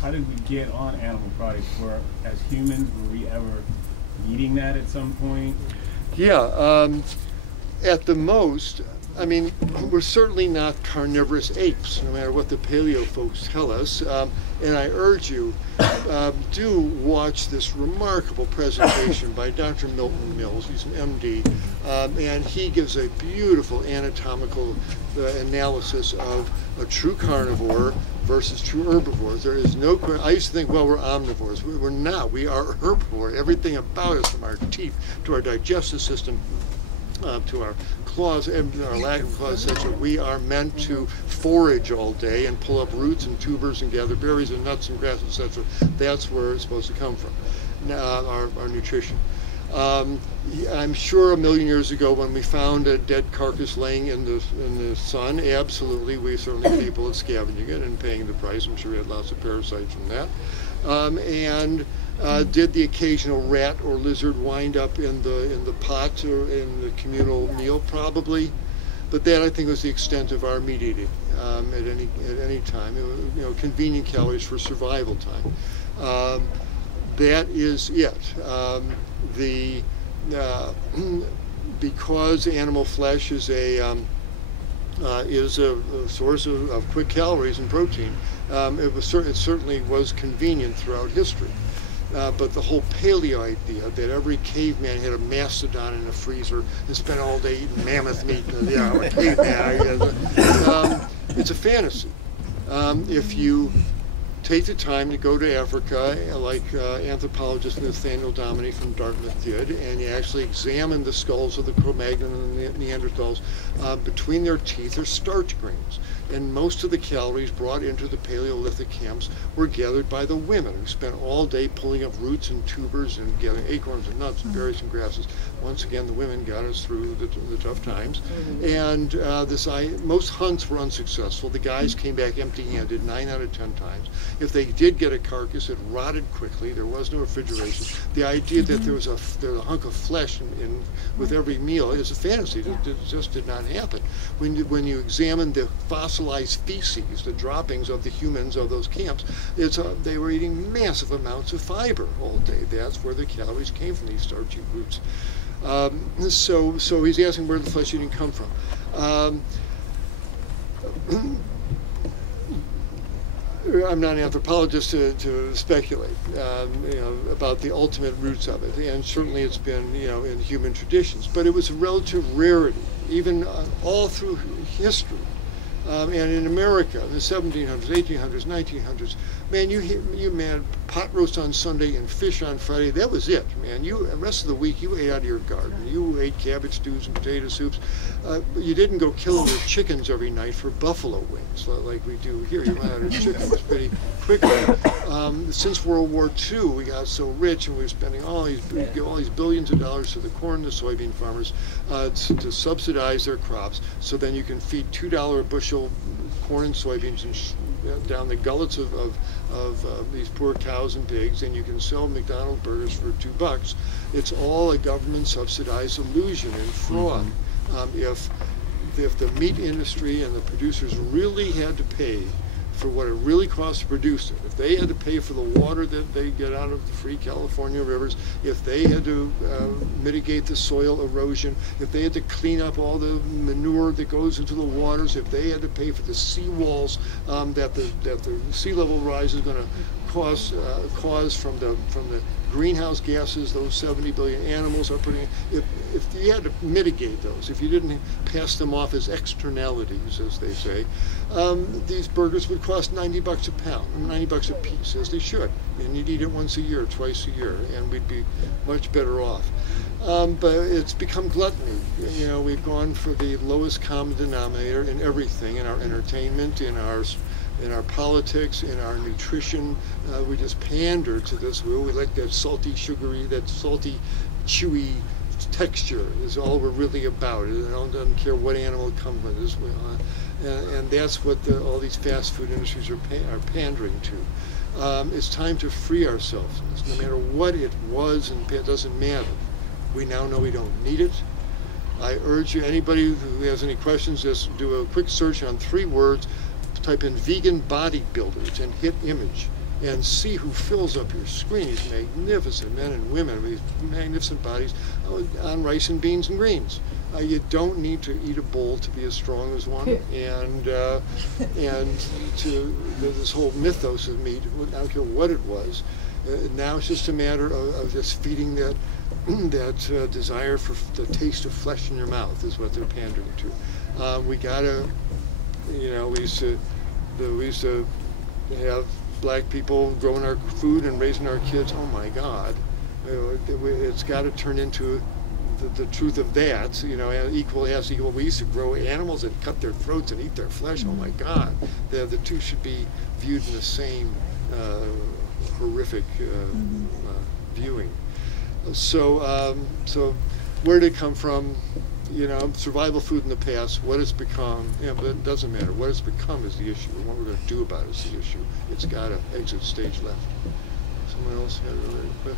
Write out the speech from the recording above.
how did we get on animal products? As humans, were we ever eating that at some point? Yeah, at the most, I mean, we're certainly not carnivorous apes, no matter what the paleo folks tell us. And I urge you, do watch this remarkable presentation by Dr. Milton Mills. He's an MD, and he gives a beautiful anatomical analysis of a true carnivore versus true herbivores. There is no, I used to think, well, we're omnivores. We're not. We are herbivore. Everything about us, from our teeth to our digestive system, to our claws and our lack of claws, etc. We are meant to forage all day and pull up roots and tubers and gather berries and nuts and grass, etc. That's where it's supposed to come from, our nutrition. I'm sure 1,000,000 years ago, when we found a dead carcass laying in the sun, absolutely, we certainly were capable of scavenging it and paying the price. I'm sure we had lots of parasites from that. Did the occasional rat or lizard wind up in the pot or in the communal meal? Probably, but that, I think, was the extent of our meat eating at any time. It was, you know, convenient calories for survival time. That is it. Because animal flesh is a source of quick calories and protein, it certainly was convenient throughout history. But the whole paleo idea that every caveman had a mastodon in a freezer and spent all day eating mammoth meat, a caveman, it's a fantasy. If you take the time to go to Africa, like anthropologist Nathaniel Dominy from Dartmouth did, and you actually examine the skulls of the Cro-Magnon and the Neanderthals, between their teeth are starch grains. And most of the calories brought into the Paleolithic camps were gathered by the women, who spent all day pulling up roots and tubers and gathering acorns and nuts and berries and grasses. Once again, the women got us through the tough times. And most hunts were unsuccessful. The guys came back empty-handed 9 out of 10 times. If they did get a carcass, it rotted quickly. There was no refrigeration. The idea that there was a hunk of flesh with every meal is a fantasy. It just did not happen. When you examine the fossilized feces, the droppings of the humans of those camps, they were eating massive amounts of fiber all day. That's where the calories came from, these starchy roots. So he's asking where the flesh eating come from. I'm not an anthropologist to speculate, about the ultimate roots of it, and certainly it's been, in human traditions. But it was a relative rarity, even all through history. And in America, in the 1700s, 1800s, 1900s, man, you man, pot roast on Sunday and fish on Friday. That was it, man. The rest of the week you ate out of your garden. You ate cabbage stews and potato soups. You didn't go killing your chickens every night for buffalo wings like we do here. You went out of chickens pretty quickly. Since World War II, we got so rich, and we were spending all these billions of dollars to the corn and the soybean farmers to subsidize their crops, so then you can feed $2 a bushel corn and soybeans and down the gullets of these poor cows and pigs, and you can sell McDonald's burgers for $2. It's all a government subsidized illusion and fraud. If the meat industry and the producers really had to pay for what it really costs to produce it, if they had to pay for the water that they get out of the free California rivers, if they had to mitigate the soil erosion, if they had to clean up all the manure that goes into the waters, if they had to pay for the seawalls that the sea level rise is going to cause from the greenhouse gases those 70 billion animals are putting, if you had to mitigate those, if you didn't pass them off as externalities, as they say, these burgers would cost $90 a pound, $90 a piece, as they should. And you'd eat it once a year, twice a year, and we'd be much better off. But it's become gluttony. We've gone for the lowest common denominator in everything, in our entertainment, in our politics, in our nutrition. We just pander to this. We like that salty, sugary, that salty, chewy texture is all we're really about. It doesn't care what animal it comes from. And that's what all these fast food industries are pandering to. It's time to free ourselves. No matter what it was, and it doesn't matter. We now know we don't need it. I urge you, anybody who has any questions, just do a quick search on 3 words. Type in vegan bodybuilders and hit image. and see who fills up your screen. These magnificent men and women with these magnificent bodies on rice and beans and greens. You don't need to eat a bowl to be as strong as one, and to this whole mythos of meat, I don't care what it was. Now it's just a matter of just feeding that desire for the taste of flesh in your mouth is what they're pandering to. We gotta, you know, we used to have black people growing our food and raising our kids. Oh my God, it's got to turn into the truth of that. You know, equal has equal. We used to grow animals and cut their throats and eat their flesh. Oh my God, the two should be viewed in the same horrific viewing. So where did it come from? You know, survival food in the past, what it's become, but it doesn't matter. What it's become is the issue, and what we're going to do about it is the issue. It's got to exit stage left. Someone else had a question?